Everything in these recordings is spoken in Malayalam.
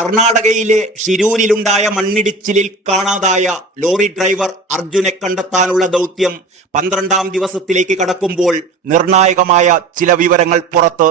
കർണാടകയിലെ ഷിരൂരിലുണ്ടായ മണ്ണിടിച്ചിലിൽ കാണാതായ ലോറി ഡ്രൈവർ അർജുനെ കണ്ടെത്താനുള്ള ദൗത്യം 12ാം ദിവസത്തിലേക്ക് കടക്കുമ്പോൾ നിർണായകമായ ചില വിവരങ്ങൾ പുറത്ത്.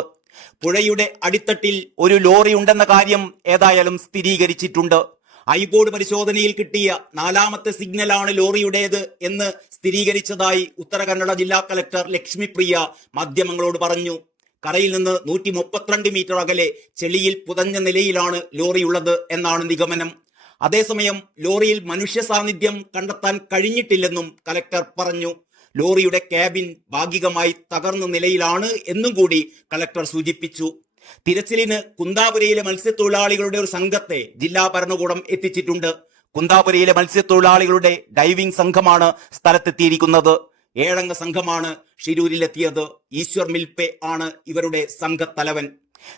പുഴയുടെ അടിത്തട്ടിൽ ഒരു ലോറി ഉണ്ടെന്ന കാര്യം ഏതായാലും സ്ഥിരീകരിച്ചിട്ടുണ്ട്. ഐബോർഡ് പരിശോധനയിൽ കിട്ടിയ 4ാമത്തെ സിഗ്നലാണ് ലോറിയുടേത് എന്ന് സ്ഥിരീകരിച്ചതായി ഉത്തര കന്നഡ ജില്ലാ കളക്ടർ ലക്ഷ്മിപ്രിയ മാധ്യമങ്ങളോട് പറഞ്ഞു. കരയിൽ നിന്ന് 132 മീറ്റർ അകലെ ചെളിയിൽ പുതഞ്ഞ നിലയിലാണ് ലോറിയുള്ളത് എന്നാണ് നിഗമനം. അതേസമയം ലോറിയിൽ മനുഷ്യ സാന്നിധ്യം കണ്ടെത്താൻ കഴിഞ്ഞിട്ടില്ലെന്നും കലക്ടർ പറഞ്ഞു. ലോറിയുടെ ക്യാബിൻ ഭാഗികമായി തകർന്ന നിലയിലാണ് എന്നും കൂടി കലക്ടർ സൂചിപ്പിച്ചു. തിരച്ചിലിന് കുന്താപുരയിലെ മത്സ്യത്തൊഴിലാളികളുടെ ഒരു സംഘത്തെ ജില്ലാ ഭരണകൂടം എത്തിച്ചിട്ടുണ്ട്. കുന്താപുരയിലെ മത്സ്യത്തൊഴിലാളികളുടെ ഡൈവിംഗ് സംഘമാണ് സ്ഥലത്തെത്തിയിരിക്കുന്നത്. 7 അംഗ സംഘമാണ് ഷിരൂരിലെത്തിയത്. ഈശ്വർ മിൽപെ ആണ് ഇവരുടെ സംഘത്തലവൻ.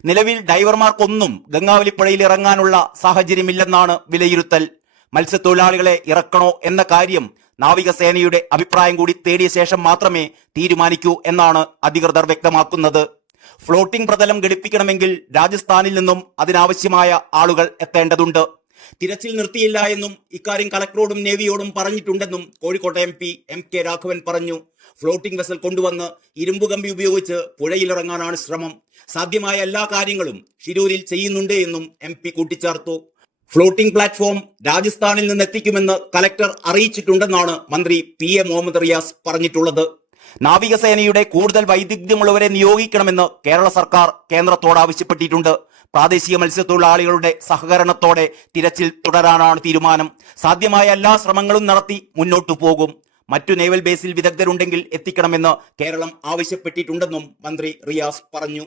നിലവിൽ ഡൈവർമാർക്കൊന്നും ഗംഗാവലിപ്പുഴയിൽ ഇറങ്ങാനുള്ള സാഹചര്യമില്ലെന്നാണ് വിലയിരുത്തൽ. മത്സ്യത്തൊഴിലാളികളെ ഇറക്കണോ എന്ന കാര്യം നാവികസേനയുടെ അഭിപ്രായം കൂടി തേടിയ ശേഷം മാത്രമേ തീരുമാനിക്കൂ എന്നാണ് അധികൃതർ വ്യക്തമാക്കുന്നത്. ഫ്ലോട്ടിംഗ് പ്രതലം ഘടിപ്പിക്കണമെങ്കിൽ രാജസ്ഥാനിൽ നിന്നും അതിനാവശ്യമായ ആളുകൾ എത്തേണ്ടതുണ്ട്. തിരച്ചിൽ നിർത്തിയില്ല എന്നും ഇക്കാര്യം കളക്ടറോടും നേവിയോടും പറഞ്ഞിട്ടുണ്ടെന്നും കോഴിക്കോട്ടെ MP MK രാഘവൻ പറഞ്ഞു. ഫ്ലോട്ടിംഗ് വെസൽ കൊണ്ടുവന്ന് ഇരുമ്പ് കമ്പി ഉപയോഗിച്ച് പുഴയിലിറങ്ങാനാണ് ശ്രമം. സാധ്യമായ എല്ലാ കാര്യങ്ങളും ഷിരൂരിൽ ചെയ്യുന്നുണ്ട് എന്നും MP കൂട്ടിച്ചേർത്തു. ഫ്ലോട്ടിംഗ് പ്ലാറ്റ്ഫോം രാജസ്ഥാനിൽ നിന്ന് എത്തിക്കുമെന്ന് കലക്ടർ അറിയിച്ചിട്ടുണ്ടെന്നാണ് മന്ത്രി PA മുഹമ്മദ് റിയാസ് പറഞ്ഞിട്ടുള്ളത്. നാവികസേനയുടെ കൂടുതൽ വൈദഗ്ധ്യമുള്ളവരെ നിയോഗിക്കണമെന്ന് കേരള സർക്കാർ കേന്ദ്രത്തോട് ആവശ്യപ്പെട്ടിട്ടുണ്ട്. പ്രാദേശിക മത്സ്യത്തൊഴിലാളികളുടെ സഹകരണത്തോടെ തിരച്ചിൽ തുടരാനാണ് തീരുമാനം. സാധ്യമായ എല്ലാ ശ്രമങ്ങളും നടത്തി മുന്നോട്ടു പോകും. മറ്റു നേവൽ ബേസിൽ വിദഗ്ധരുണ്ടെങ്കിൽ എത്തിക്കണമെന്ന് കേരളം ആവശ്യപ്പെട്ടിട്ടുണ്ടെന്നും മന്ത്രി റിയാസ് പറഞ്ഞു.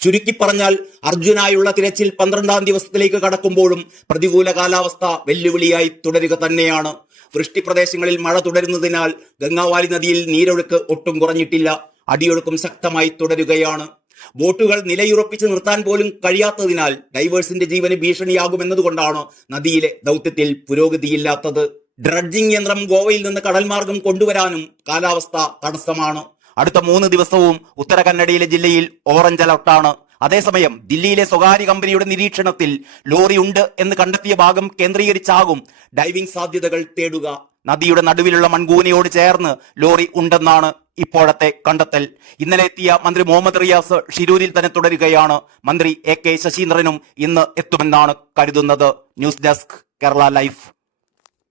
ചുരുക്കി പറഞ്ഞാൽ അർജുനായുള്ള തിരച്ചിൽ 12ാം ദിവസത്തിലേക്ക് കടക്കുമ്പോഴും പ്രതികൂല കാലാവസ്ഥ വെല്ലുവിളിയായി തുടരുക തന്നെയാണ്. വൃഷ്ടി പ്രദേശങ്ങളിൽ മഴ തുടരുന്നതിനാൽ ഗംഗാവാലി നദിയിൽ നീരൊഴുക്ക് ഒട്ടും കുറഞ്ഞിട്ടില്ല. അടിയൊഴുക്കും ശക്തമായി തുടരുകയാണ്. ബോട്ടുകൾ നിലയുറപ്പിച്ച് നിർത്താൻ പോലും കഴിയാത്തതിനാൽ ഡൈവേഴ്സിന്റെ ജീവന് ഭീഷണിയാകുമെന്നതുകൊണ്ടാണ് നദിയിലെ ദൗത്യത്തിൽ പുരോഗതിയില്ലാത്തത്. ഡ്രഡ്ജിംഗ് യന്ത്രം ഗോവയിൽ നിന്ന് കടൽമാർഗം കൊണ്ടുവരാനും കാലാവസ്ഥ തടസ്സമാണ്. അടുത്ത 3 ദിവസവും ഉത്തര കന്നഡയിലെ ജില്ലയിൽ ഓറഞ്ച് അലർട്ടാണ്. അതേസമയം ദില്ലിയിലെ സ്വകാര്യ കമ്പനിയുടെ നിരീക്ഷണത്തിൽ ലോറി ഉണ്ട് എന്ന് കണ്ടെത്തിയ ഭാഗം കേന്ദ്രീകരിച്ചാകും ഡൈവിംഗ് സാധ്യതകൾ തേടുക. നദിയുടെ നടുവിലുള്ള മൺകൂനയോട് ചേർന്ന് ലോറി ഉണ്ടെന്നാണ് ഇപ്പോഴത്തെ കണ്ടെത്തൽ. ഇന്നലെ എത്തിയ മന്ത്രി മുഹമ്മദ് റിയാസ് ഷിരൂരിൽ തന്നെ തുടരുകയാണ്. മന്ത്രി AK ശശീന്ദ്രനും ഇന്ന് എത്തുമെന്നാണ് കരുതുന്നത്. News desk Kerala life.